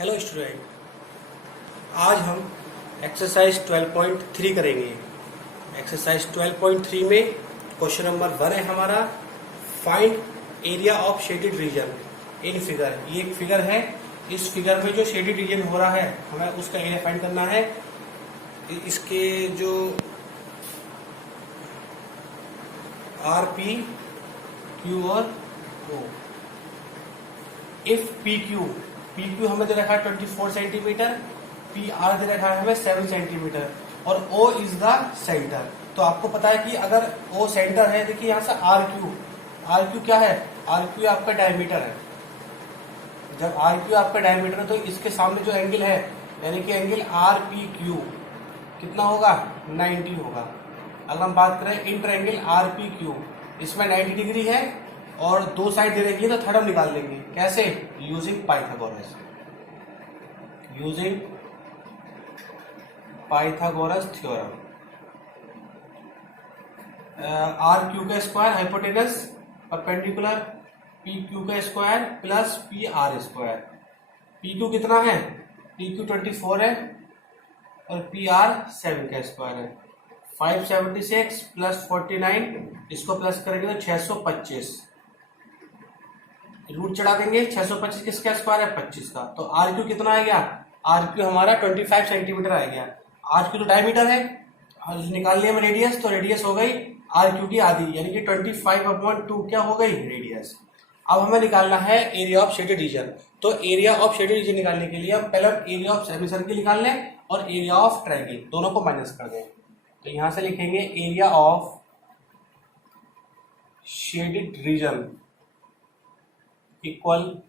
Hello student, आज हम exercise 12.3 करेंगे। एक्सरसाइज 12.3 में क्वेश्चन नंबर 1 है हमारा, find area of shaded region in figure. ये एक फिगर है, इस फिगर में जो शेडेड रीजन हो रहा है हमें उसका एरिया फाइंड करना है। इसके जो आर, पी, क्यू और ओ। इफ पी क्यू हमें दे रखा है 24 सेंटीमीटर, पी आर दे रखा है हमें 7 सेंटीमीटर और ओ इज द सेंटर। तो आपको पता है कि अगर ओ सेंटर है, देखिए यहां से आर क्यू क्या है, आर क्यू आपका डायमीटर है। जब आर क्यू आपका डायमीटर है तो इसके सामने जो एंगल है यानी कि एंगल आर पी क्यू कितना होगा, 90 होगा। अगर हम बात करें inter angle R P Q, इसमें 90 डिग्री है और दो साइड दे रखी है तो थर्ड हम निकाल लेंगे। कैसे? Using Pythagoras. Using Pythagoras theorem. R Q का square hypotenuse perpendicular P Q का square plus P R square. P Q कितना है, पी क्यू 24 है और पी आर 7 का स्क्वायर है। 576 प्लस 49, इसको प्लस करेंगे तो 625, रूट चढ़ा देंगे। 625 किसका स्क्वायर है, 25 का। तो आर क्यू कितना आ गया, आर क्यू हमारा 25 सेंटीमीटर आ गया। आर क्यू तो डायमीटर है और निकाल लिया हम रेडियस, तो रेडियस हो गई आर क्यू की आधी यानी कि 25/2 क्या हो गई, रेडियस। अब हमें निकालना है एरिया ऑफ शेडेड रीजन। तो एरिया ऑफ शेडेड रीजन निकालने के लिए हम पहले एरिया ऑफ सेमी सर्किल निकाल लें और एरिया ऑफ ट्रायंगल, दोनों को माइनस कर दें। तो यहां से लिखेंगे area of shaded region equal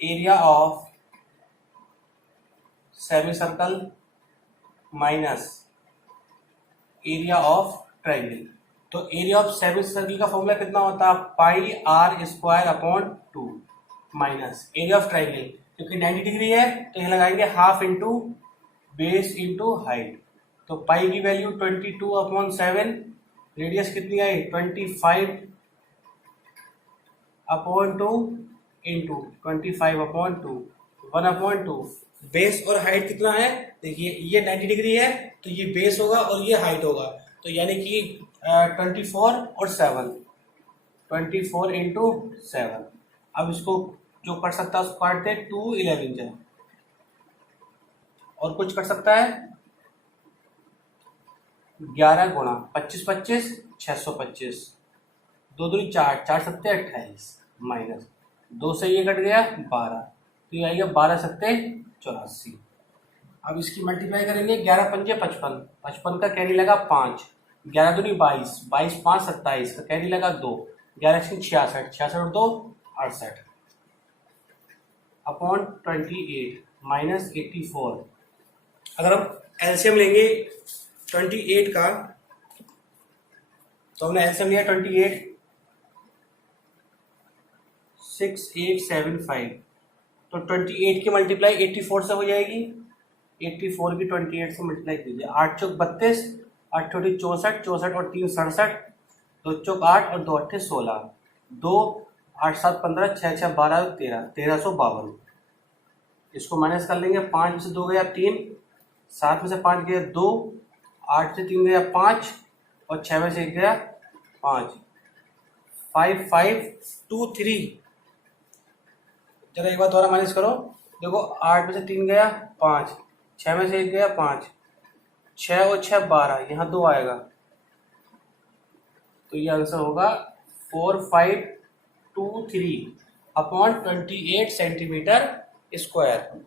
area of semi circle minus area of triangle. तो एरिया ऑफ सेमी सर्कल का फॉर्मूला कितना होता है, pi r square upon 2 minus area of triangle, क्योंकि 90 डिग्री है तो यहां लगाएंगे half into base into height. तो पाई की वैल्यू 22/7, रेडियस कितनी आई 25/2 इंटू 25/2, 1/2। बेस और हाइट कितना है, देखिए ये 90 डिग्री है तो ये बेस होगा और ये हाइट होगा, तो यानी कि 24 और 7, 24 इंटू 7। अब इसको जो कर सकता है उसको काट दे, 2 11 जाए और कुछ कर सकता है 11 गुणा 25 625, 2 दूनी 4, 4 सत्ते 28 माइनस 2 से ये कट गया 12, तो ये आएगा 12 सत्ते 84। अब इसकी मल्टीप्लाई करेंगे, 11 पंजे 55, 55 का कैरी लगा 5, 11 दूनी 22, 22 5 27 का कैरी लगा 2, 11 66, 66 और 2 68 अपॉन 28 माइनस 84। अगर हम एलसीएम लेंगे 28 का, तो हमने एलसीएम लिया 28, 6875, तो 28 की मल्टीप्लाई 84 से हो जाएगी, 84 की 28 से मल्टीप्लाई कीजिए, 8 चौक 32, 8 चौटी 64, 64 और 3 67, 2 चौक 8 और 2 अट्ठे 16, 2 8 7 15, 6 6 12 13, 1352। इसको माइनस कर लेंगे, 5 में से 2 गया 3, 7 में से 5 गया 2, 8 से 3 गया 5 और 6 में से 1 गया 5, 5 5 2 3। चलो एक बार दोबारा माइनस करो, देखो 8 में से 3 गया 5, 6 में से 1 गया 5, 6 और 6 12, यहाँ 2 आएगा, तो ये आंसर होगा 4523 अपॉन 28 सेंटीमीटर स्क्वायर।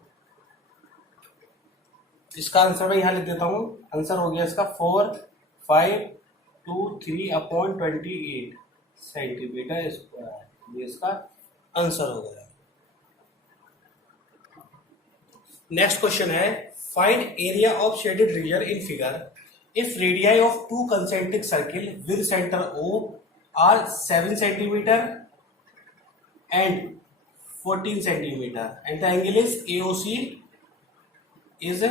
इसका आंसर मैं यहाँ लिख देता हूँ, आंसर हो गया इसका 4523 अपॉन 28 सेंटीमीटर स्क्वायर, ये इसका आंसर हो गया। नेक्स्ट क्वेश्चन है, find area of shaded region in figure if radii of 2 concentric circle with centre O are 7 centimetre and 14 centimetre and the angle is AOC is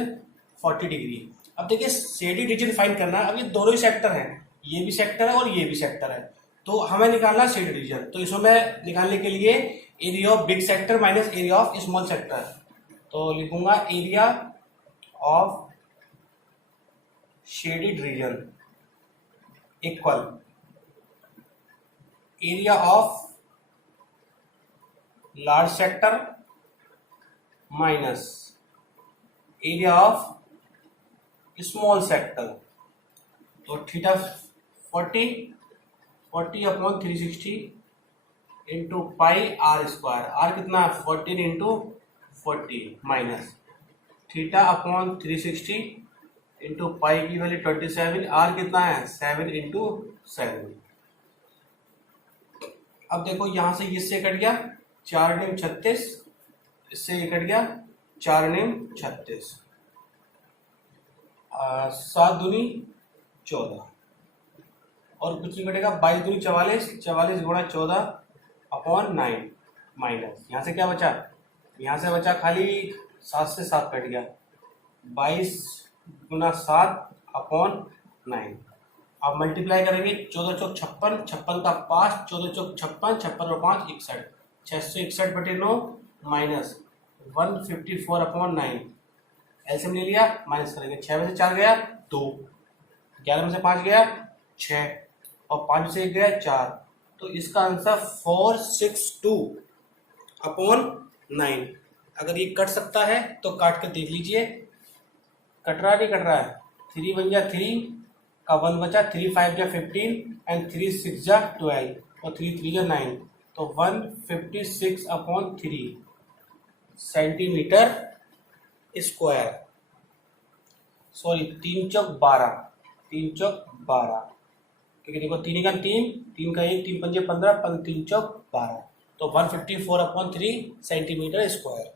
40 degree. अब देखिए shaded region find करना, अब ये दोनों ही sector हैं, ये भी सेक्टर है और ये भी सेक्टर है, तो हमें निकालना शेडेड रीजन। तो इसमें निकालने के लिए area of big sector minus area of small sector. तो लिखूंगा area of shaded region equal area of large sector minus area of small sector. तो theta 40 upon 360 into pi r square. R कितना है 14 into 40 minus theta upon 360 into pi की value 27। Are कितना है 7 into 7। अब देखो यहां से इससे कट गया 4 नेम 36, इससे ये कट गया 4 नेम 36, 7 दूनी 14 और कुछ नहीं कटेगा 22 दूनी 44, 44 गुणा 14 अपॉन 9 माइनस यहाँ से क्या बचा, यहाँ से बचा खाली 7 से 7 कट गया 22 गुना 7 अपॉन 9। अब मल्टीप्लाई करेंगे 14 चौक 56, 56 का 5, 14 चौक 56, 56 और 5 61, 661 बटे 9 माइनस 154 अपॉन 9। एलसीएम ले लिया माइनस करेंगे 6 में से 4 गया 2, 11 में से 5 गया 6 और 5 में से 1 गया 4। तो इसका आंसर 462 अपॉन 9। अगर ये कट सकता है तो काट कर देख लीजिए, कट रहा नहीं कट रहा है। 3 बन जा 3 का 1 बचा, 3 5 जा 15 एंड 3 6 जा 12 और 3 3 जा 9। तो 156 अपॉन 3 सेंटीमीटर स्क्वायर, सॉरी 3 चौक 12, 3 चौक 12 क्योंकि देखो 3 का 3, 3 का 1, 3 पंजे 15, 3 चौक 12। तो 154 upon 3 centimetre square.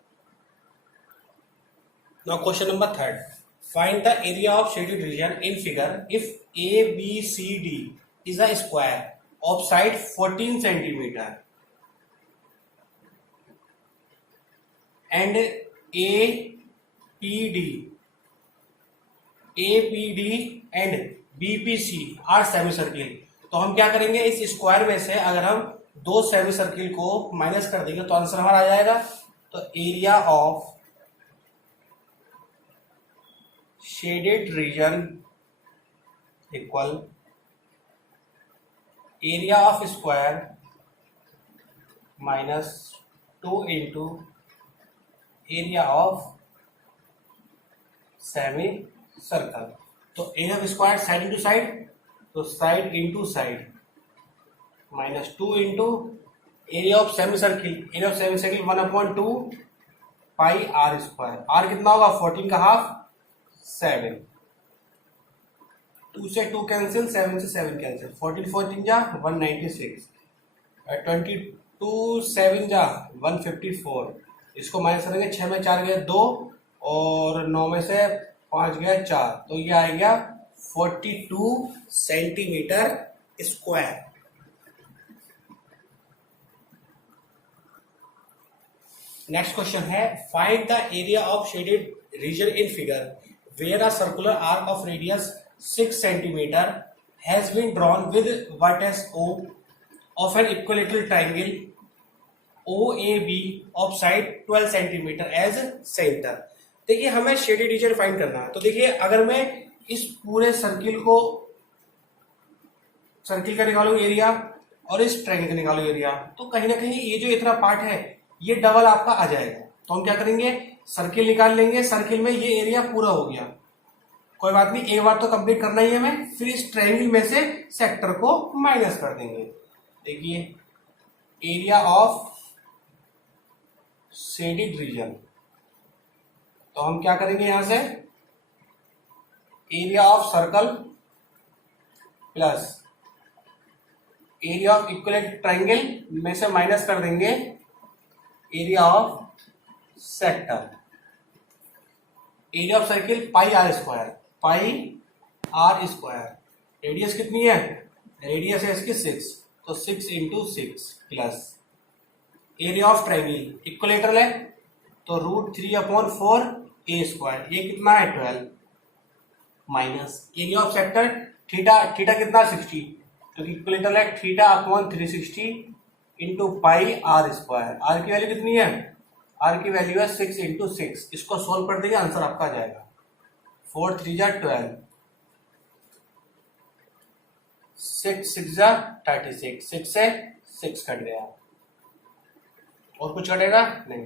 Now question number 3. Find the area of shaded region in figure if ABCD is a square of side 14 centimeter and APD and BPC are semicircle। तो हम क्या करेंगे, इस स्क्वायर में से अगर हम 2 सेमी सर्किल को माइनस कर देंगे तो आंसर हमारा आ जाएगा। तो area of shaded region equal area of square minus 2 into area of semi circle। तो area of square side into side, तो side into side minus 2 into area of semi circle, area of semi circle 1/2 pi r square. R कितना होगा 14 का half 7, 2 से 2 cancel, 7 से 7 cancel, 14 14 जा 196, 22 7 जा 154। इसको माइनस करेंगे 6 में 4 गए 2 और 9 में से 5 गया 4, तो ये आएगा 42 सेंटीमीटर स्क्वायर। नेक्स्ट क्वेश्चन है find the area of shaded region in figure where a circular arc of radius 6 cm has been drawn with vertex O of an equilateral triangle OAB of side 12 cm as center। देखिए हमें shaded region find करना है। तो देखिए अगर मैं इस पूरे सर्किल का निकालू एरिया और इस ट्रायंगल का निकालू एरिया, तो कहीं ना कहीं ये जो इतना पार्ट है ये डबल आपका आ जाएगा। तो हम क्या करेंगे, सर्किल निकाल लेंगे, सर्किल में ये एरिया पूरा हो गया, कोई बात नहीं, एक बार तो कंप्लीट करना ही है हमें। फिर इस ट्रायंगल में से सेक्टर को माइनस कर देंगे। देखिए एरिया ऑफ शेडेड रीजन, तो हम क्या करेंगे यहां से area of circle plus area of equilateral triangle में से माइनस कर देंगे area of sector. Area of circle pi r square, pi r square, radius कितनी है, रेडियस है इसकी 6, तो 6 into 6 plus area of triangle equilateral है तो √3/4 ए स्क्वायर, ये कितना है 12 minus area of sector theta, theta कितना 60, तो इक्विलेटरल है थीटा/360 into pi r square. Are की वैल्यू कितनी है? आर की वैल्यू है 6 इंटू 6। इसको सोल्व कर देंगे, आंसर आपका आ जाएगा 4 3 जा 12, 6 6 जा 36, 6 से 6 कट गया, और कुछ कटेगा नहीं।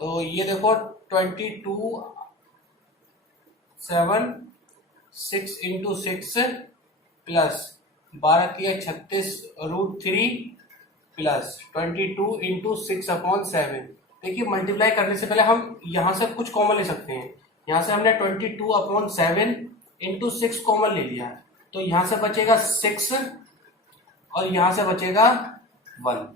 तो ये देखो 22 7 6 इंटू 6 प्लस 12 की 36 रूट 3 प्लस 22 इंटू 6/7। देखिए मल्टीप्लाई करने से पहले हम यहां से कुछ कॉमन ले सकते हैं। यहां से हमने 22/7 इंटू 6 कॉमन ले लिया, तो यहां से बचेगा 6 और यहां से बचेगा 1,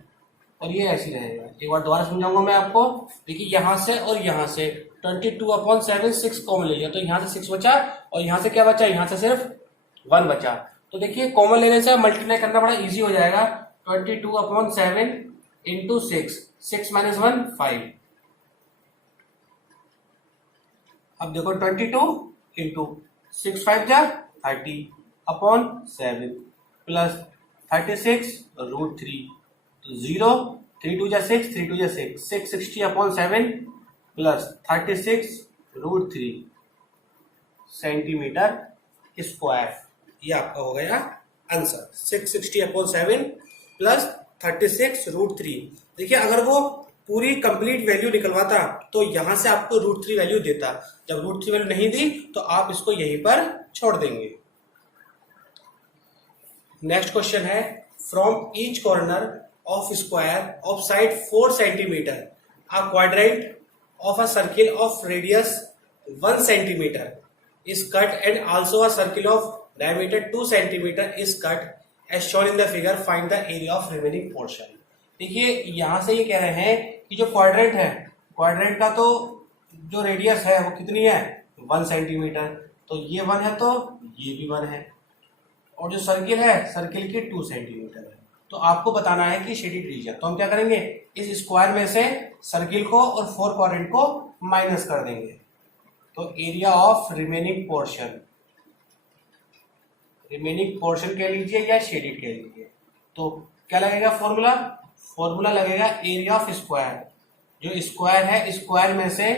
और ये ऐसे रहेगा। एक बार दोबारा समझाऊंगा मैं आपको। देखिए यहां से और यहां से 22/7 6 कॉमन ले लिया, तो यहां से 6 बचा, और यहां से क्या बचा? यहां से सिर्फ 1 बचा। तो देखिए कॉमन लेने से मल्टीप्लाई करना बड़ा इजी हो जाएगा। 22/7 इंटू 6, 6 - 1 5। अब देखो 22 इंटू 6 5 जा 30/7 प्लस 36 रूट 3, तो 0 3 2 जा 6, 3 2 जा 6, 660/7 प्लस 36 रूट 3 सेंटीमीटर स्क्वायर। ये आपका हो गया आंसर 660/7 प्लस 36 रूट 3। देखिए अगर वो पूरी कंप्लीट वैल्यू निकलवाता तो यहां से आपको रूट 3 वैल्यू देता। जब रूट 3 वैल्यू नहीं दी तो आप इसको यहीं पर छोड़ देंगे। नेक्स्ट क्वेश्चन है, from each corner of square of side 4 centimetre a quadrant of a circle of radius 1 centimeter is cut, and also a circle of diameter 2 centimeter is cut as shown in the figure. Find the area of remaining portion. देखिए यहां से ये कह रहे हैं कि जो quadrant है, क्वाड्रेंट का तो जो रेडियस है वो कितनी है? 1 सेंटीमीटर। तो ये 1 है तो ये भी 1 है, और जो सर्किल है सर्किल की 2 सेंटीमीटर है। तो आपको बताना है कि शेडेड रीजन। तो हम क्या करेंगे, इस स्क्वायर में से सर्किल को और 4 क्वाड्रेंट को माइनस कर देंगे। तो area of remaining portion, remaining portion कह लीजिए या शेडेड कह लीजिए, तो क्या लगेगा फॉर्मूला? फॉर्मूला लगेगा एरिया ऑफ स्क्वायर। जो स्क्वायर है, स्क्वायर में से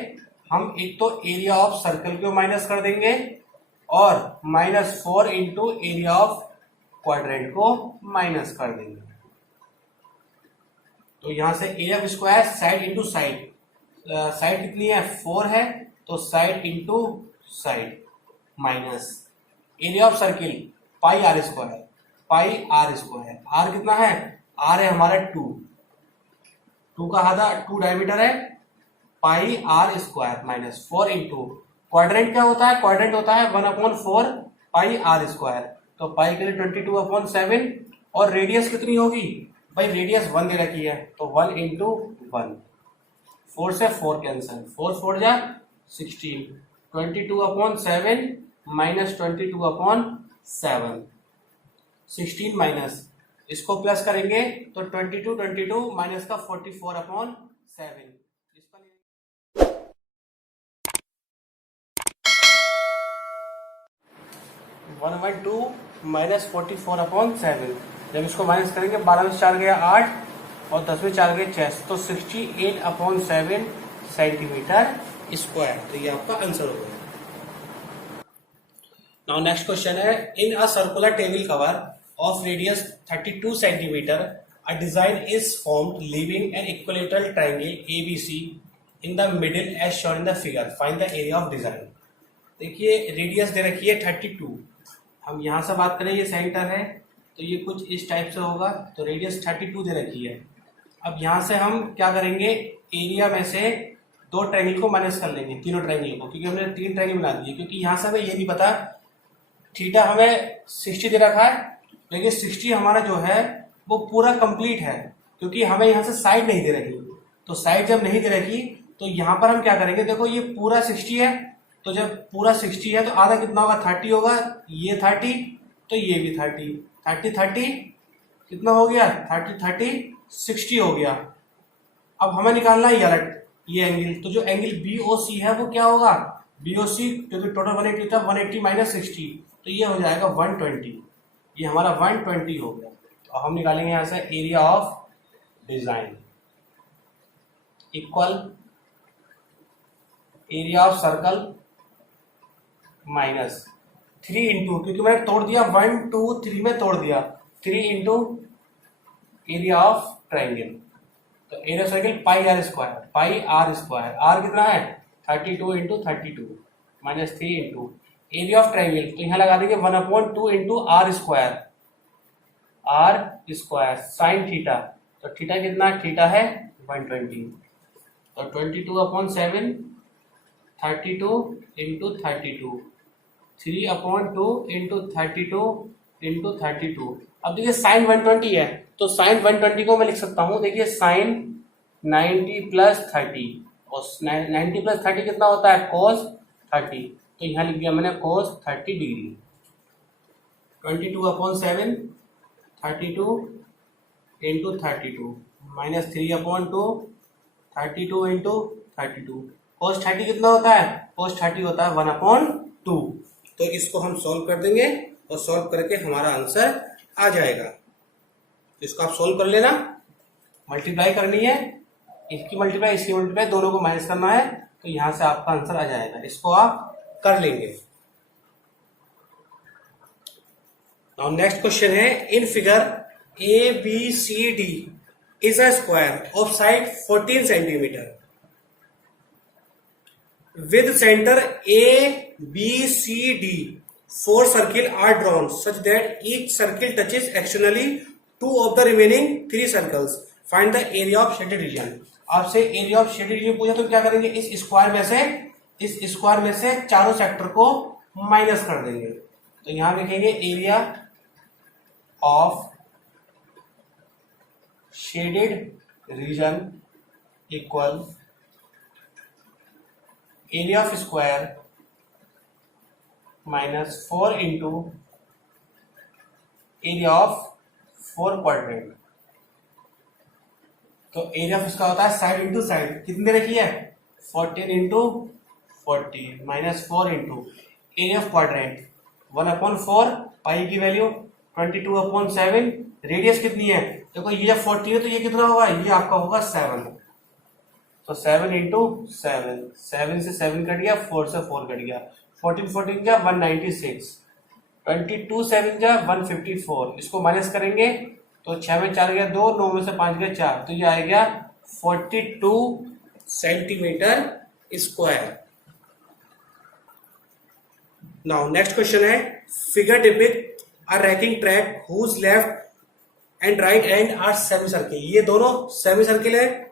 हम एक तो एरिया ऑफ सर्कल को माइनस कर देंगे, और -4 इंटू एरिया ऑफ क्वाड्रेंट को माइनस कर देंगे। तो यहां से area of square side into side, side कितनी है? 4 है, तो side into side minus area of circle pi r square, pi r square. R कितना है? आर है हमारा 2 का आधा, 2 डायमीटर है, pi r square minus 4 into quadrant क्या होता है? क्वाड्रेंट होता है 1/4 पाई आर स्क्वायर। तो पाई के लिए 22/7, और रेडियस कितनी होगी भाई? रेडियस 1 दे रखी है, तो 1 इंटू 1, 4 से 4 कैंसल, 4 4 जा 16, 22/7 माइनस 22/7, 16 माइनस, इसको प्लस करेंगे तो 22 माइनस का 44/7। 1/2 माइनस 44/7। जब इसको माइनस करेंगे 12 में 4 गया 8, और 10 में 4 गया 6, तो 68/7 सेंटीमीटर स्क्वायर। तो ये आपका आंसर हो गया। नाउ नेक्स्ट क्वेश्चन है, in a circular table cover of radius 32 centimetre a design is formed leaving an equilateral triangle ABC in the middle as shown in the figure. Find the area of design. देखिए radius दे रखी है 32, हम यहां से बात करें, ये सेंटर है, तो ये कुछ इस टाइप से होगा। तो रेडियस 32 दे रखी है। अब यहां से हम क्या करेंगे, एरिया में से 2 ट्रायंगल को माइनस कर लेंगे, तीनों ट्रायंगल को, क्योंकि हमने 3 ट्रायंगल बना दिए। क्योंकि यहां से हमें ये नहीं पता, थीटा हमें 60 दे रखा है, लेकिन 60 हमारा जो है वो पूरा कंप्लीट है, क्योंकि हमें यहाँ से साइड नहीं दे रखी। तो साइड जब नहीं दे रखी तो यहाँ पर हम क्या करेंगे, देखो ये पूरा 60 है, तो जब पूरा 60 है तो आधा कितना होगा? 30 होगा। ये 30, तो ये भी 30, 30 30 कितना हो गया? 30 30 60 हो गया। अब हमें निकालना है ये एंगल, तो जो एंगल BOC है वो क्या होगा? BOC क्योंकि टोटल 180 था, 180 माइनस 60, तो ये हो जाएगा 120। ये हमारा 120 हो गया। तो हम निकालेंगे यहाँ से area of design equal area of circle minus 3 into, क्योंकि मैंने तोड़ दिया 1 2 3 में तोड़ दिया, 3 इंटू एरिया ऑफ ट्राइंगल। तो area circle pi r square, pi r square, r कितना है 32 into 32 minus 3 into area of triangle, तो यहां लगा देंगे 1/2 into r square, r square sine theta, तो थीटा कितना, थीटा है 120, तो 22/7 32 इंटू 32 3/2 इंटू 32 इंटू 32। अब देखिए साइन 120 है, तो साइन 120 को मैं लिख सकता हूं, देखिए साइन 90 प्लस 30, और 90 प्लस 30 कितना होता है cos 30, तो यहां लिख दिया मैंने cos 30 degree. 22/7 32 into 32 minus 3/2 32 into 32, cos 30 कितना होता है, cos 30 होता है 1/2। तो इसको हम सॉल्व कर देंगे और सॉल्व करके हमारा आंसर आ जाएगा। इसको आप सॉल्व कर लेना, मल्टीप्लाई करनी है, इसकी मल्टीप्लाई इसकी मल्टीप्लाई दोनों को माइनस करना है, तो यहां से आपका आंसर आ जाएगा, इसको आप कर लेंगे। नाउ नेक्स्ट क्वेश्चन है, in figure ABCD is a square of side 14 centimetre with center ABCD, 4 circles are drawn such that each circle touches externally 2 of the remaining 3 circles. Find the area of shaded region. आपसे area of shaded reason पूछा तो क्या करेंगे, इस square में से चारों sector को माइनस कर देंगे, तो यहां लिखेंगे area of shaded region equal area of square minus 4 into area of 4 quadrant. तो एरिया ऑफ इसका होता है साइड इंटू साइड, कितनी दे रखी है 14 into 40 minus 4 into area of quadrant 1/4, पाई की वैल्यू 22/7, रेडियस कितनी है, देखो ये 40 है तो ये कितना होगा, ये आपका होगा 7, तो 7 इंटू 7, 7 से 7 कट गया, 4 से 4 कट गया, 14 जा 196, 22 7 जा 154, इसको माइनस करेंगे तो 6 में 4 गया 2, 9 में से 5 गया 4, तो ये आ गया 42 centimetre square. Now next question है, figure depict a racing track whose left and right end are semi circle, ये दोनों सेमी सर्किल है।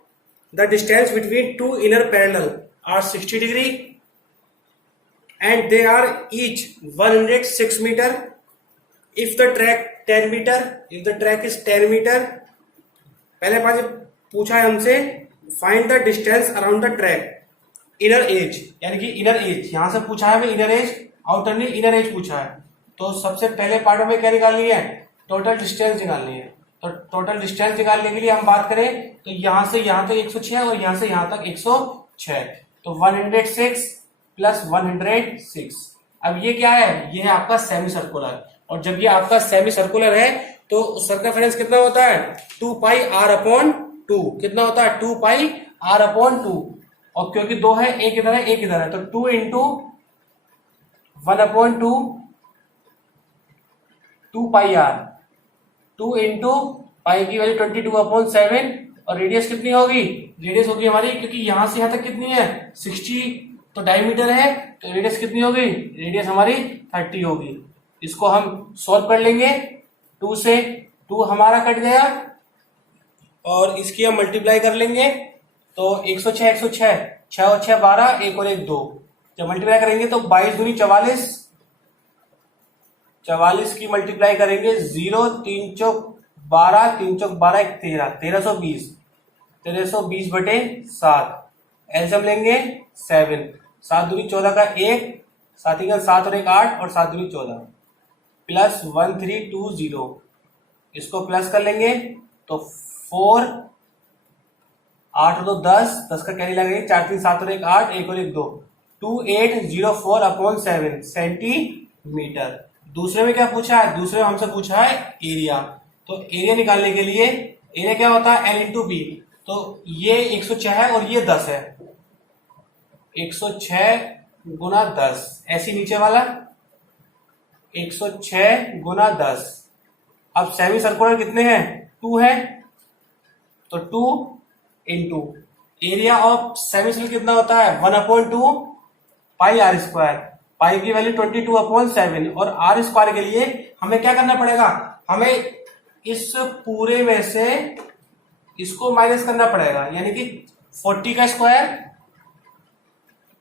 The distance between two inner parallel are 60 degree and they are each 106 meter. If the track 10 meter, if the track is 10 meter, पहले पास पूछा है हमसे find the distance around the track, inner edge, यानी कि inner edge, यहां से पूछा है inner edge, outer नहीं inner edge पूछा है, तो सबसे पहले पार्ट में क्या निकालनी है, टोटल डिस्टेंस निकालनी है। तो टोटल डिस्टेंस निकालने के लिए हम बात करें तो यहां से यहां तक 106 और यहां से यहां तक 106, तो 106 प्लस 106। अब ये क्या है, ये है आपका सेमी सर्कुलर, और जब ये आपका सेमी सर्कुलर है तो सर्कमफेरेंस कितना होता है 2 पाई आर अपॉन 2, कितना होता है 2 पाई आर अपॉन 2, और क्योंकि 2 है, एक इधर है एक इधर है, तो 2 into 1/2 2 pi r, 2 into pi की वैल्यू 22/7, और रेडियस कितनी होगी, रेडियस होगी हमारी, क्योंकि यहां से यहां तक कितनी है 60, तो डायमीटर है, तो रेडियस कितनी होगी, रेडियस हमारी 30 होगी। इसको हम सॉल्व कर लेंगे, 2 से 2 हमारा कट गया, और इसकी हम मल्टीप्लाई कर लेंगे, तो 106 106, 6 और 6 12, 1 और 1 2, जब मल्टीप्लाई करेंगे तो 22 दूनी 44, 44 की मल्टीप्लाई करेंगे 0 3 चौक 12, 3 चौक 12 1 13, 1320, 1320 बटे 7, एलसीएम लेंगे 7, 7 दूनी 14 का 1, 7 का 7 और 1 8, और 7 दूनी 14, प्लस 1320, इसको प्लस कर लेंगे तो 4 8 और 2 10, 10 का कैरी लगेगी, 4 3 7 और 1 8, 1 और 1 2, 2804/7 सेंटीमीटर। दूसरे में क्या पूछा है, दूसरे में हमसे पूछा है एरिया, तो एरिया निकालने के लिए एरिया क्या होता है एल इंटू बी। तो ये 106 है और ये 10 है, 106 गुना 10, ऐसी नीचे वाला 106 गुना 10। अब सेमी सर्कुलर कितने हैं 2 है, तो 2 into area of semi circular कितना होता है 1/2 पाई आर स्क्वायर। पाई की वैल्यू 22/7 और आर स्क्वायर के लिए हमें क्या करना पड़ेगा, हमें इस पूरे में से इसको माइनस करना पड़ेगा, यानी कि 40 का स्क्वायर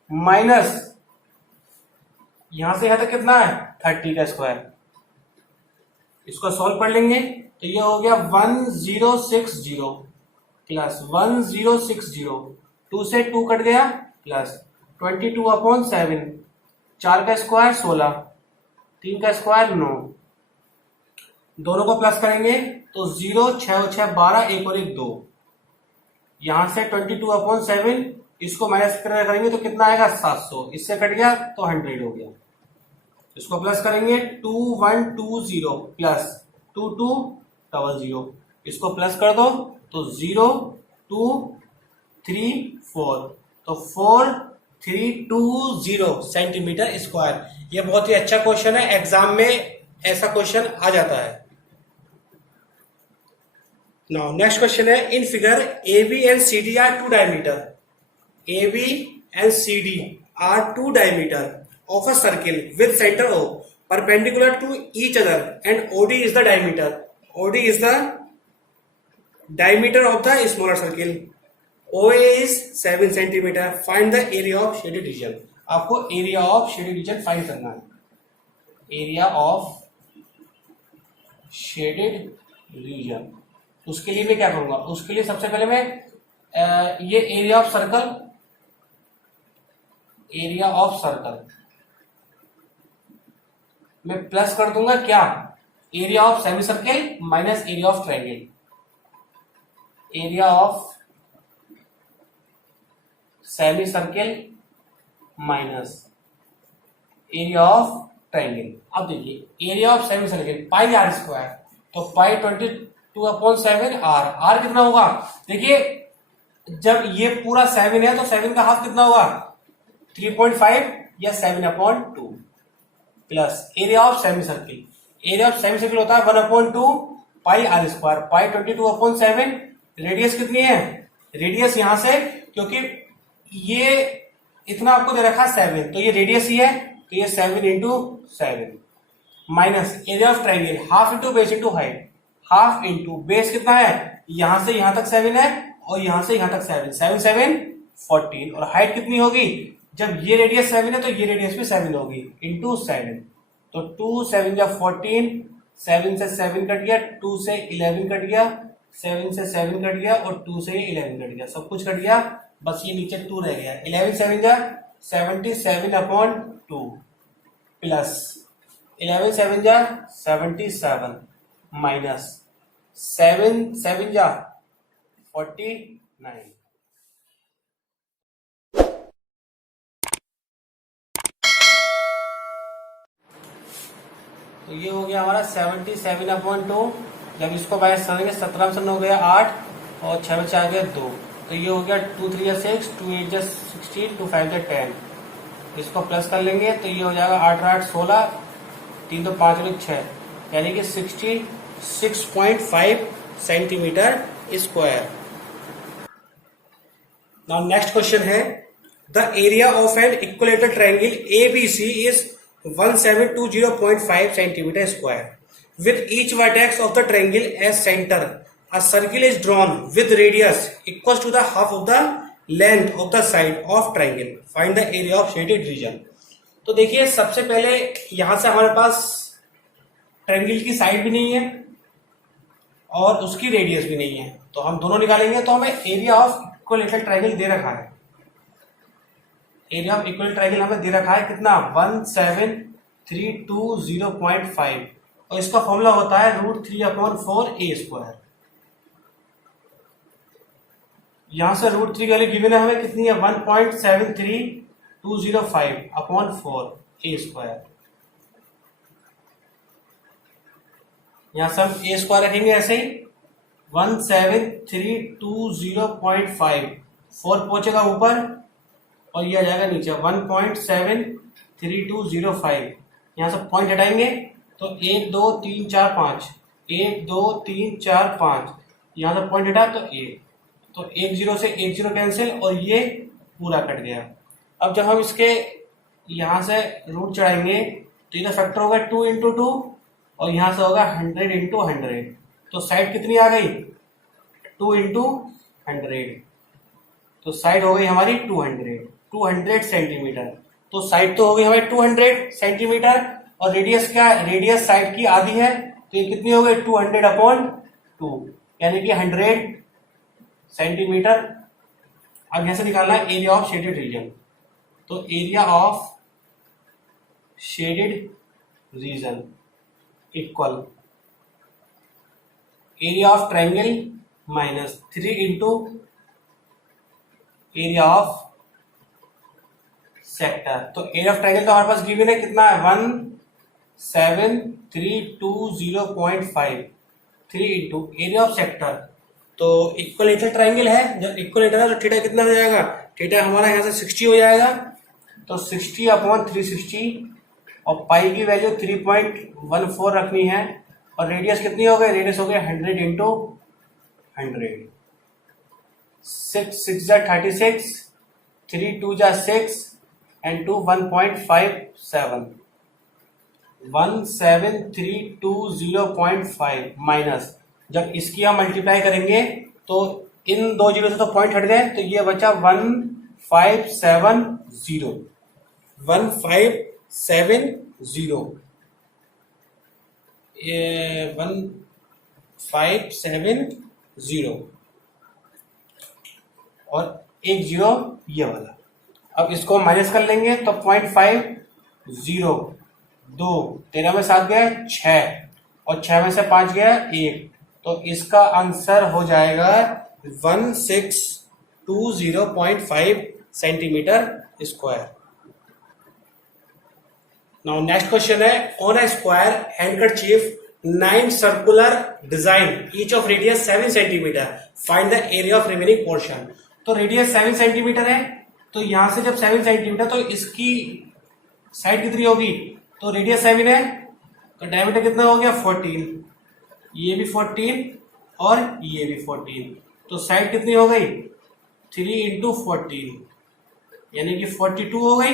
माइनस यहां से यहां तक कितना है 30 का स्क्वायर। इसको सॉल्व कर लेंगे तो ये हो गया 1060 प्लस 1060, 2 से 2 कट गया प्लस 22/7, 4 का स्क्वायर 16, 3 का स्क्वायर 9, दोनों को प्लस करेंगे तो 0, 6 और 6 12, 1 और 1 2, यहां से 22/7 इसको माइनस करेंगे तो कितना आएगा 700, इससे कट गया तो 100 हो गया। इसको प्लस करेंगे 2120 प्लस 2200, इसको प्लस कर दो तो 0 2 3 4, तो 4320 सेंटीमीटर स्क्वायर। यह बहुत ही अच्छा क्वेश्चन है, एग्जाम में ऐसा क्वेश्चन आ जाता है। नाउ नेक्स्ट क्वेश्चन है, in figure AB and CD are 2 diameter, AB and CD are 2 diameter of a circle with center O perpendicular to each other and OD is the diameter. OD is the diameter of the smaller circle. OA is 7 centimeter. Find the area of shaded region. आपको area of shaded region find करना है। Area of shaded region, उसके लिए मैं क्या करूंगा, उसके लिए सबसे पहले मैं ये area of circle, area of circle मैं प्लस कर दूंगा क्या, area of semi circle minus area of triangle, area of semi circle minus area of triangle. अब देखिए area of semi circle pi r square, तो पाई 22/7 आर कितना होगा, देखिए जब ये पूरा 7 है तो 7 का हाफ कितना होगा 3.5 या 7/2 plus area of semi circle, area of semi circle होता है 1/2 पाई आर स्क्वायर, पाई 22/7, रेडियस कितनी है, रेडियस यहां से क्योंकि ये इतना आपको दे रखा 7 तो ये रेडियस ही है, तो ये 7 into 7 minus area of triangle half into base into height, half into base कितना है यहां से यहां तक 7 है और यहां से यहां तक 7, 7 7 14 और हाइट कितनी होगी, जब ये रेडियस 7 है तो ये रेडियस भी 7 होगी इंटू 7, तो 2 7 या 14, 7 से 7 कट गया, 2 से 11 कट गया, 7 से 7 कट गया और 2 से 11 कट गया, सब कुछ कट गया, बस ये नीचे 2 रह गया। 11 7 जा 77/2 प्लस 11 7 जा 77 माइनस 7 7 जा 49। तो ये हो गया हमारा 77/2, जब इसको बाइस करेंगे 17 से 9 गया 8 और 6 बचा आ गया 2, तो ये हो गया 2 3 6, 2 8 16, 2 5 10, इसको प्लस कर लेंगे तो ये हो जाएगा 8 8 16, 3 2 5 और 6, यानी कि 66.5 centimetre square. Now next question है, the area of an equilateral triangle ABC is 1720.5 centimeter square. With each vertex of the triangle as center, a circle is drawn with radius equals to the half of the length of the side of triangle. Find the area of shaded region. तो देखिए सबसे पहले यहां से हमारे पास triangle की side भी नहीं है और उसकी रेडियस भी नहीं है, तो हम दोनों निकालेंगे तो हमें एरिया ऑफ इक्विलेटरल ट्रायंगल दे रखा है, एरिया ऑफ इक्वल ट्रायंगल हमें दे रखा है कितना 1732.5 और इसका फॉर्मूला होता है √3/4a²। यहां से √3 की वैल्यू गिवन है हमें कितनी है 1.73205/4a²। यहां से हम a² रखेंगे ऐसे ही 17320.5, 4 पहुंचेगा ऊपर और ये आ जाएगा नीचे 1.73205। यहाँ से पॉइंट हटाएंगे तो 1 2 3 4 5, 1 2 3 4 5, यहाँ से पॉइंट हटा तो 1, तो 1 0 से 1 0 कैंसिल और ये पूरा कट गया। अब जब हम इसके यहाँ से रूट चढ़ाएंगे तो इधर फैक्टर होगा 2 इंटू 2 और यहाँ से होगा 100 इंटू 100, तो साइड कितनी आ गई 2 इंटू 100, तो साइड हो गई हमारी 200 सेंटीमीटर। तो साइड तो हो गई हमारी 200 सेंटीमीटर और रेडियस क्या, रेडियस साइड की आधी है तो ये कितनी हो गई 200/2, यानी कि 100 सेंटीमीटर। अब यहां से निकालना है एरिया ऑफ शेडेड रीजन, तो area of shaded region equal area of triangle minus 3 into area of sector. तो एरिया ऑफ ट्रायंगल तो हमारे पास गिवन है कितना है 17320.5, 3 इंटू एरिया ऑफ सेक्टर। तो इक्वलेटरल ट्रायंगल है, जब इक्वलेटरल है तो थीटा कितना हो जाएगा, थीटा हमारा यहाँ से 60 हो जाएगा, तो 60/360 और पाई की वैल्यू 3.14 रखनी है और रेडियस कितनी हो गई, रेडियस हो गया 100 इंटू 100, 6 6 36, 3 2 6 and 2 1.57, 17320.5 माइनस, जब इसकी हम मल्टीप्लाई करेंगे तो इन दो जीरो से तो पॉइंट हट गए तो ये बचा 1570, 1570 और 1 0 ये वाला। अब इसको माइनस कर लेंगे तो 0.50, 2 13 में 7 गया 6 और 6 में से 5 गया 1, तो इसका आंसर हो जाएगा 1620.5 centimetre square. Now next question है, on a square handkerchief 9 circular design each of radius 7 centimetre, find the area of remaining portion. तो रेडियस 7 सेंटीमीटर है, तो यहां से जब 7 सेंटीमीटर तो इसकी साइड कितनी होगी, तो रेडियस 7 है तो डायमीटर कितना हो गया 14, ये भी 14 और ये भी 14, तो साइड कितनी हो गई 3 इंटू 14 यानी कि 42 हो गई।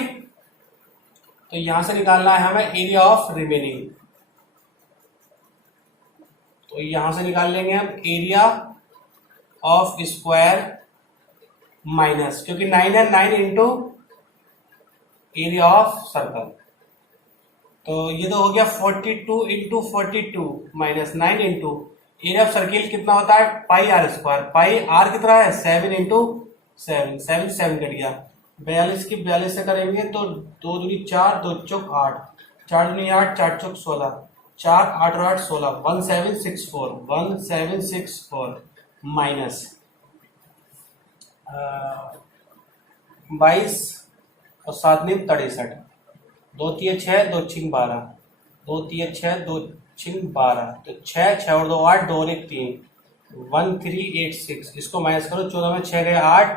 तो यहां से निकालना है हमें एरिया ऑफ रिमेनिंग, तो यहां से निकाल लेंगे हम एरिया ऑफ स्क्वायर माइनस, क्योंकि 9 है 9 इंटू एरिया ऑफ सर्कल, तो ये तो हो गया 42 into 42 minus 9 into area of circle कितना होता है pi r square, pi are कितना है 7 इंटू 7, 7 7 कट गया, 42 की 42 से करेंगे तो 2 दूनी 4, 2 चौक 8, 4 दूनी 8, 4 चौक 16, 4 8 और 8 16, 1764 माइनस 22 और 7 में 63, 2 3 6, 2 6 12, 2 3 6, 2 6 12, तो 6 6 और 2 8, 2 और 1 3, 1386, इसको माइनस करो, 14 में 6 गया 8,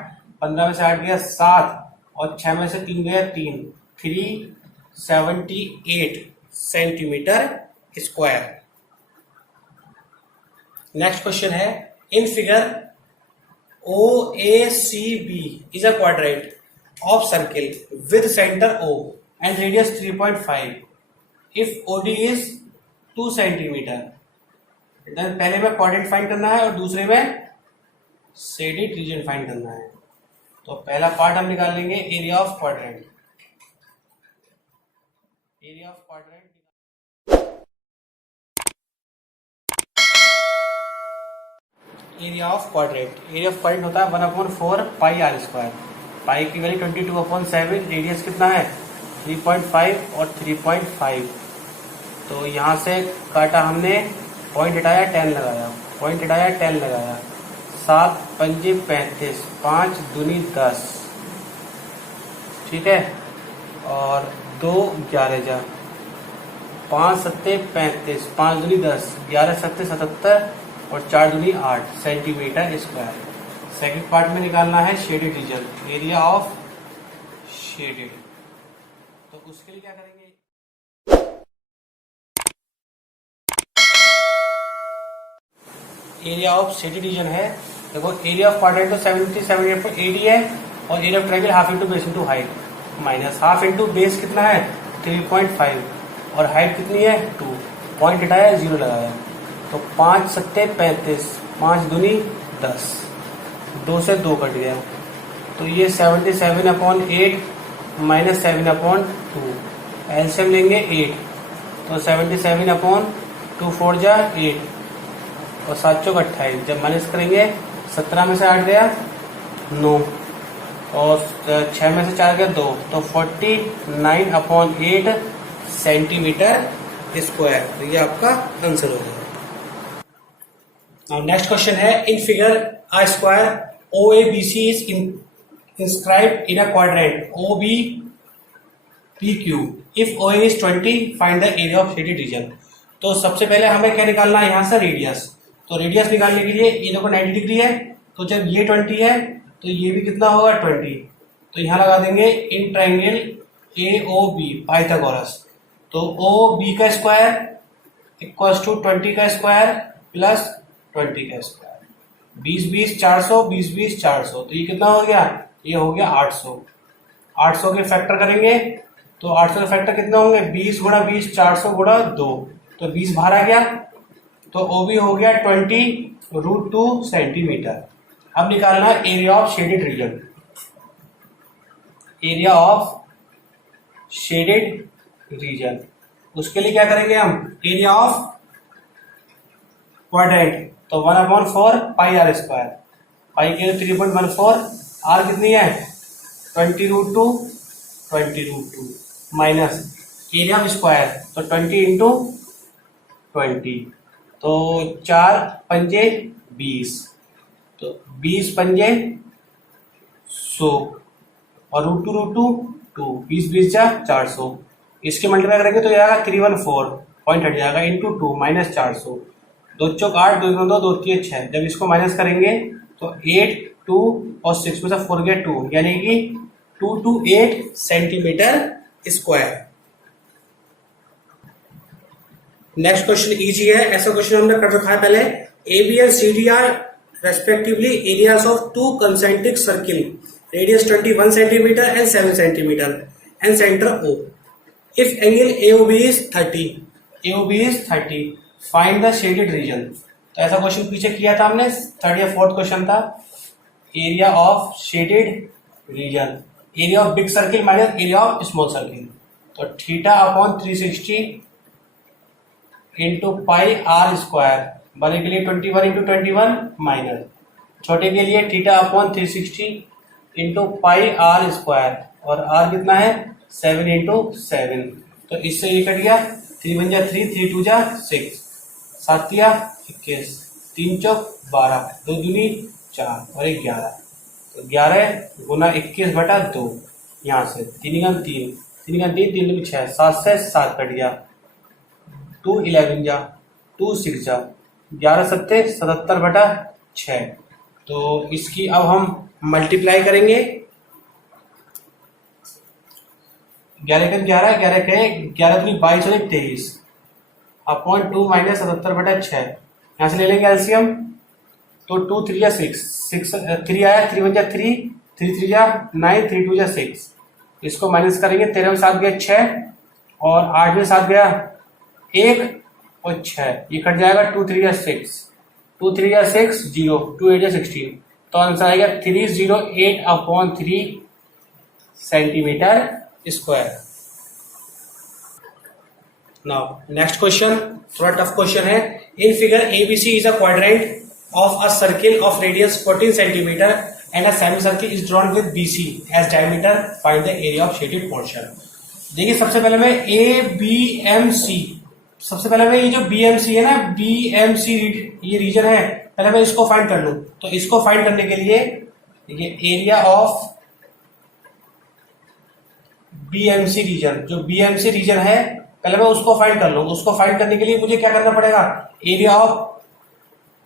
15 में से 8 गया 7 और 6 में से 3 गया 3, 378 सेंटीमीटर स्क्वायर। नेक्स्ट क्वेश्चन है, in figure OACB is a quadrant of circle with center O and radius 3.5 if OD is 2 centimetre. पहले में क्वाड्रेंट फाइंड करना है और दूसरे में शेडेड रीजन फाइंड करना है। तो पहला पार्ट हम निकाल लेंगे area of quadrant, area of quadrant area of quadrant, area of quadrant होता है 1/4 पाई आर स्क्वायर, पाई की वैल्यू 22/7, रेडियस कितना है 3.5 और 3.5, तो यहाँ से काटा हमने, पॉइंट हटाया 10 लगाया, पॉइंट हटाया 10 लगाया, 7 पंजे 35, 5 दूनी 10, ठीक है, और 2 11 जा, 5 सत्ते 35, 5 दूनी 10, 11 सत्ते 77, और 4 दूनी 8 सेंटीमीटर स्क्वायर। सेकंड पार्ट में निकालना है shaded region, area of shaded. तो उसके लिए क्या करेंगे, एरिया ऑफ शेडेड रीजन है, देखो एरिया ऑफ क्वाड्रेंट तो 77.80 है और area of triangle half into base into height, minus half into base कितना है 3.5 और हाइट कितनी है 2, पॉइंट हटाया 0 लगाया, तो 5 सत्ते 35, 5 दूनी 10, 2 से 2 कट गया, तो ये 77/8 माइनस 7/2, एलसीएम लेंगे 8, तो 77/2 4 जा 8 और 7 चौक 28, जब माइनस करेंगे 17 में से 8 गया 9 और 6 में से 4 गया 2, तो 49/8 सेंटीमीटर स्क्वायर। तो ये आपका आंसर हो गया। नाउ नेक्स्ट क्वेश्चन है, in figure a square OABC is inscribed in a quadrant OBPQ. If OA is 20, find the area of shaded region. तो सबसे पहले हमें क्या निकालना है, यहाँ से रेडियस। तो रेडियस निकालने के लिए ये देखो 90 डिग्री है, तो जब ये 20 है तो ये भी कितना होगा 20, तो यहाँ लगा देंगे इन ट्रायंगल AOB पाइथागोरस। तो OB का स्क्वायर इक्वल्स टू 20 का स्क्वायर प्लस 20 का स्क्वायर, 20 400, 20 400, तो ये कितना हो गया, ये हो गया 800। 800 के फैक्टर करेंगे तो 800 के फैक्टर कितने होंगे, 20 गुणा 20 400 गुणा 2, तो 20 बाहर आ गया, तो OB हो गया 20√2 सेंटीमीटर। अब निकालना area of shaded reason, area of shaded reason. उसके लिए क्या करेंगे हम, एरिया ऑफ क्वाड्रेंट, तो 1/4 पाई आर स्क्वायर, पाई के 3.14, आर कितनी है 20√2 माइनस एरिया ऑफ स्क्वायर, तो 20 इंटू 20, तो 4 पंजे 20, तो 20 पंजे 100 और √2 20 20 जा 400, इसके मल्टीप्लाई करेंगे तो आएगा 314, पॉइंट हट जाएगा इंटू 2 माइनस 400, 2 चौक 8, 2 2 2 3 6, जब इसको माइनस करेंगे तो 8 2 और 6 में से 4 गया 2, यानी कि 228 centimetre square. Next question easy है, ऐसा क्वेश्चन हमने कर रखा है पहले। AB and CD are respectively areas of 2 concentric circle, radius 21 centimetre and 7 centimetre and centre O। If angle AOB is 30, find the shaded region. तो ऐसा क्वेश्चन पीछे किया था हमने, 3rd या 4th क्वेश्चन था, area of shaded reason, area of big circle minus area of small circle, तो θ/360 into pi r square, बड़े के लिए 21 इंटू 21 माइनस, छोटे के लिए θ/360 इंटू पाई आर स्क्वायर, और आर कितना है 7 इंटू 7, तो इससे ये कट गया, 3 1 जा 3, 3 2 जा 6, 7 या 21, 3 चौक 12, 2 दूनी 4 और 11, तो 11 गुना 21/2, यहाँ से 3 गुना 3, 3 गुना 3, 3 दूनी 6, 7 से 7 कट गया, 2 11 जा 2 6 जा 11 सत्ते 77/6, तो इसकी अब हम मल्टीप्लाई करेंगे, 11 के 11, 11 के 11 दूनी 22 और 23 अपॉन 2 माइनस 77/6, यहाँ से ले लेंगे एलसीएम, तो 2 3 या 6 3 आया, 3 1 जा 3, 3 3 जा 9, 3 2 जा 6, इसको माइनस करेंगे, 13 में 7 गया 6 और 8 में 7 गया 1 और 6, ये कट जाएगा, 2 3 या 6, 2 3 या 6 0, 2 8 या 16, तो आंसर आएगा 308/3 centimetre square. Now next question थोड़ा टफ क्वेश्चन है, in figure ABC is a quadrant of a circle of radius 14 centimeter and a semicircle is drawn with BC as diameter, find the area of shaded portion। देखिए सबसे पहले मैं ABMC, सबसे पहले मैं ये जो BMC है ना, BMC ये रीजन है, पहले मैं इसको फाइंड कर लूं, तो इसको फाइंड करने के लिए ये एरिया ऑफ BMC रीजन, जो BMC रीजन है पहले मैं उसको फाइंड कर लूं, उसको फाइंड करने के लिए मुझे क्या करना पड़ेगा, एरिया ऑफ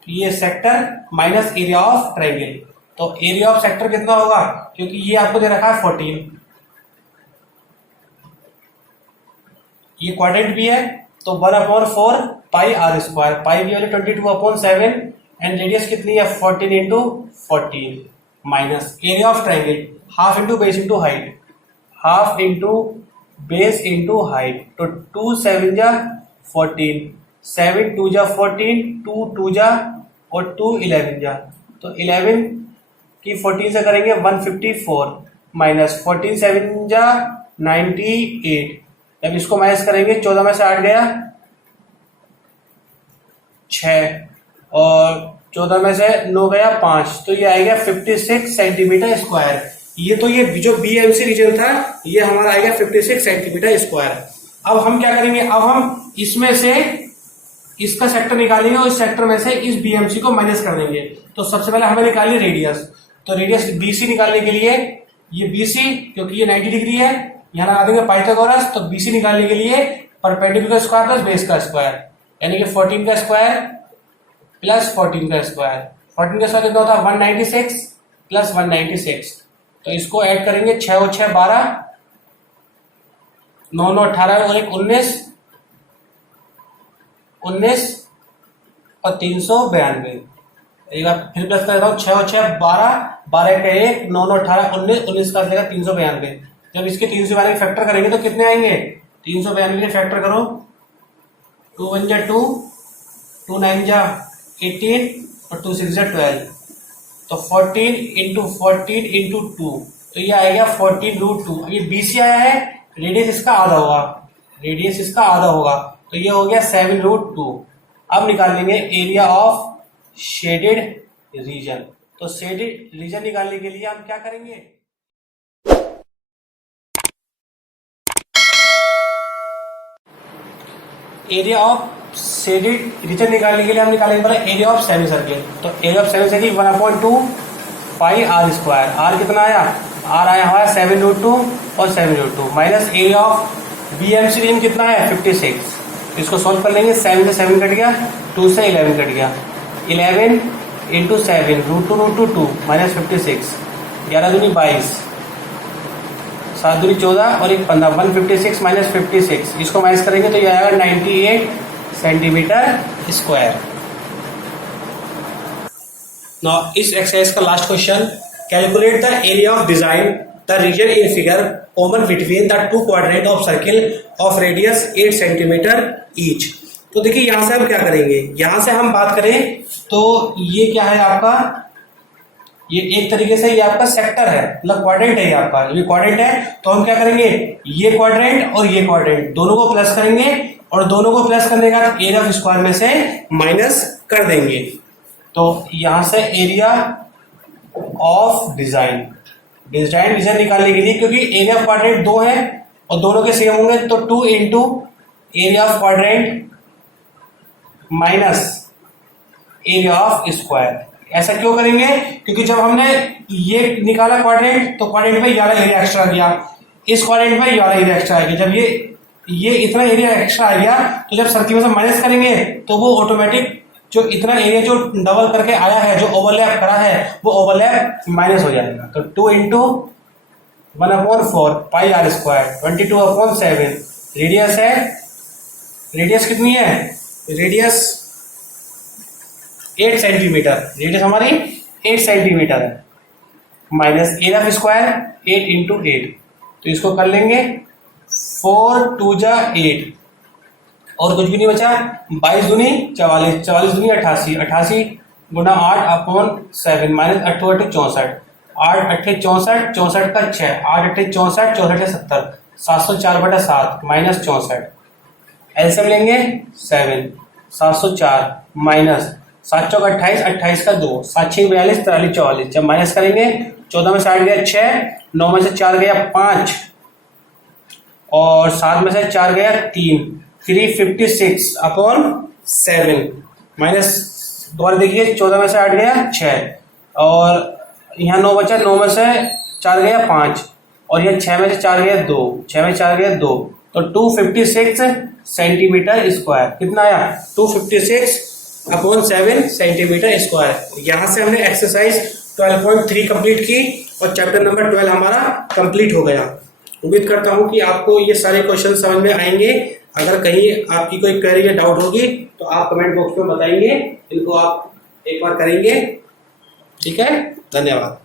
तो ये sector minus area of triangle, तो एरिया ऑफ सेक्टर कितना होगा, क्योंकि ये आपको दे रखा है 14, ये क्वाड्रेंट भी है, तो 1/4 पाई आर स्क्वायर, पाई की वैल्यू 22/7 एंड रेडियस कितनी है 14 into 14 minus area of triangle half into base into height, half into base into height, तो 2 7 जा 14, 7 2 जा 14, 2 2 जा और 2 11 जा, तो 11 की 14 से करेंगे 154 माइनस 14 7 जा 98, जब इसको माइनस करेंगे 14 में से 8 गया 6 और 14 में से 9 गया 5, तो ये आएगा 56 सेंटीमीटर स्क्वायर। ये तो ये जो बीएमसी रीजन था ये हमारा आएगा 56 सेंटीमीटर स्क्वायर। अब हम क्या करेंगे, अब हम इसमें से इसका सेक्टर निकालेंगे और इस सेक्टर में से इस बीएमसी को माइनस कर देंगे। तो सबसे पहले हमें निकालिए रेडियस, तो रेडियस बीसी निकालने के लिए ये बीसी क्योंकि ये 90 डिग्री है, यहाँ लगा देंगे पाइथागोरस, तो बीसी निकालने के लिए परपेंडिकुलर स्क्वायर प्लस बेस का स्क्वायर, यानी कि 14 का स्क्वायर प्लस 14 का स्क्वायर, 14 का स्क्वायर कितना होता है 196 प्लस 196, तो इसको ऐड करेंगे 6 और 6 12, 9 9 18 और 1 19 19 और 392। एक बार फिर प्लस कर देता हूँ 6 और 6 12, 12 का 1 9 9 18 19 19 का देगा 392। जब इसके 392 फैक्टर करेंगे तो कितने आएंगे, 392 के फैक्टर करो 2 1 जा 2, 2 9 जा 18 और 2 6 जा 12, तो 14 इंटू 14 इंटू 2, तो ये आएगा 14√2। ये बीसी आया है, रेडियस इसका आधा होगा, रेडियस इसका आधा होगा, तो ये हो गया 7√2। अब निकालेंगे एरिया ऑफ शेडेड रीजन, तो शेडेड रीजन निकालने के लिए हम क्या करेंगे, एरिया ऑफ शेडेड रीजन निकालने के लिए हम निकालेंगे पहले एरिया ऑफ सेमी सर्किल, तो area of semi circle 1/2 pi r square, r कितना आया, आर आया हमारा 7√2 और 7√2 minus area of BMC region कितना है 56, इसको सॉल्व कर लेंगे, 7 से 7 कट गया, 2 से 11 कट गया, 11 इंटू 7 √2 2 माइनस 56, 11 दूनी 22, 7 दूनी 14 और 1 15, 156 माइनस 56, इसको माइनस करेंगे तो ये आएगा 98 सेंटीमीटर स्क्वायर। नाउ इस एक्सरसाइज का last question, calculate the area of design the region in figure common between the two quadrant of circle of radius 8 centimetre each. तो देखिए यहां से हम क्या करेंगे, यहां से हम बात करें तो ये क्या है आपका, ये एक तरीके से ये आपका सेक्टर है, मतलब क्वाड्रेंट है, ये आपका ये क्वाड्रेंट है, तो हम क्या करेंगे, ये क्वाड्रेंट और ये क्वाड्रेंट दोनों को प्लस करेंगे और दोनों को प्लस करने का एरिया ऑफ स्क्वायर में से माइनस कर देंगे। तो यहां से एरिया ऑफ डिजाइन रीजन निकालने के लिए, क्योंकि एरिया ऑफ क्वाड्रेंट 2 है और दोनों के सेम होंगे, तो 2 into area of quadrant minus area of square. ऐसा क्यों करेंगे, क्योंकि जब हमने ये निकाला क्वाड्रेंट तो क्वाड्रेंट में ये वाला एरिया एक्स्ट्रा आ गया, इस क्वाड्रेंट में ये वाला एरिया एक्स्ट्रा आ गया, जब ये इतना एरिया एक्स्ट्रा आ गया तो जब सर्किल में से माइनस करेंगे तो वो ऑटोमेटिक जो इतना एरिया जो डबल करके आया है, जो ओवरलैप करा है, वो ओवरलैप माइनस हो जाएगा। तो 2 इंटू 1/4 पाई आर स्क्वायर 22/7, रेडियस है, रेडियस कितनी है, रेडियस 8 सेंटीमीटर, रेडियस हमारी 8 सेंटीमीटर है, minus area of square 8 into 8, तो इसको कर लेंगे 4 2 जा 8 और कुछ भी नहीं बचा, 22 दूनी 44, 44 दूनी 88, 88 गुना 8/7 माइनस 8 8 64, 8 8 64, 64 का 6, 8 8 64, 64 70, 704/7 माइनस 64, एलसीएम लेंगे 7, 704 माइनस 7 चौक 28, 28 का 2, 7 6 42, 43 44, जब माइनस करेंगे 14 में से 8 गया 6, 9 में से 4 गया 5 और 7 में से 4 गया 3, 356/7 माइनस दोबारा देखिए 14 में से 8 गया 6 और यहाँ 9 बचा, 9 में से 4 गया 5 और यह 6 में से 4 गया 2, 6 में 4 गया 2, तो 256 सेंटीमीटर स्क्वायर कितना आया, 256 अपॉन 7 सेंटीमीटर स्क्वायर। यहाँ से हमने एक्सरसाइज 12.3 कंप्लीट की और चैप्टर नंबर 12 हमारा कंप्लीट हो गया। उम्मीद करता हूँ कि आपको ये सारे क्वेश्चन समझ में आएंगे। अगर कहीं आपकी कोई क्वेरी या डाउट होगी तो आप कमेंट बॉक्स में बताएंगे, इनको आप एक बार करेंगे। ठीक है, धन्यवाद।